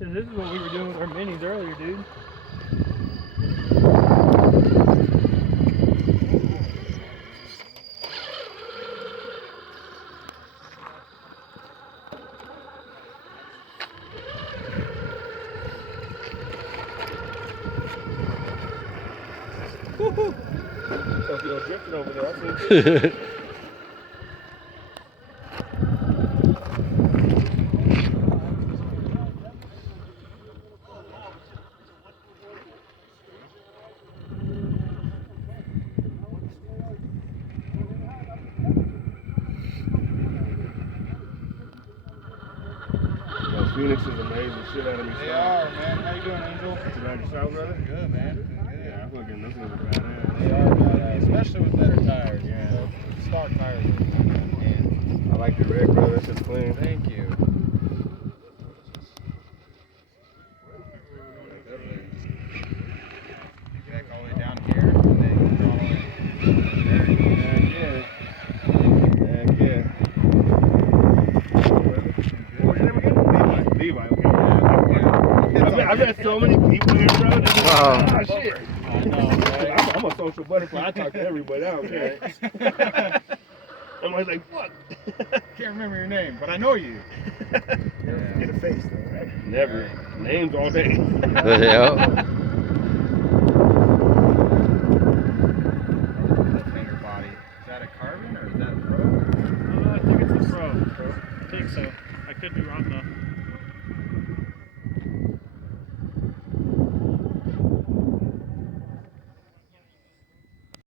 So this is what we were doing with our minis earlier, dude. Woohoo! You're drifting over there. I see. Phoenix is amazing shit out of me. They are, man. How you doing, Angel? What's about yourself, brother? Good, man. Good. Yeah, I fucking those things are badass. They are badass, especially with better tires. Yeah. Stock tires. I like the red, brother. That's just clean. Thank you. Back all the way down here, and then go all the way. Heck yeah. What's your name again? Levi. Okay. I've met so many people here, bro. Ah, shit. I know, right? I'm a social butterfly. I talk to everybody. I don't care. I'm always like, fuck. Can't remember your name, but I know you. Get a face, though, right? Never. Right. Names all day. Yeah. Fender body. Is that a carbon or is that a pro? I think it's the pro. I think so. I could be wrong though.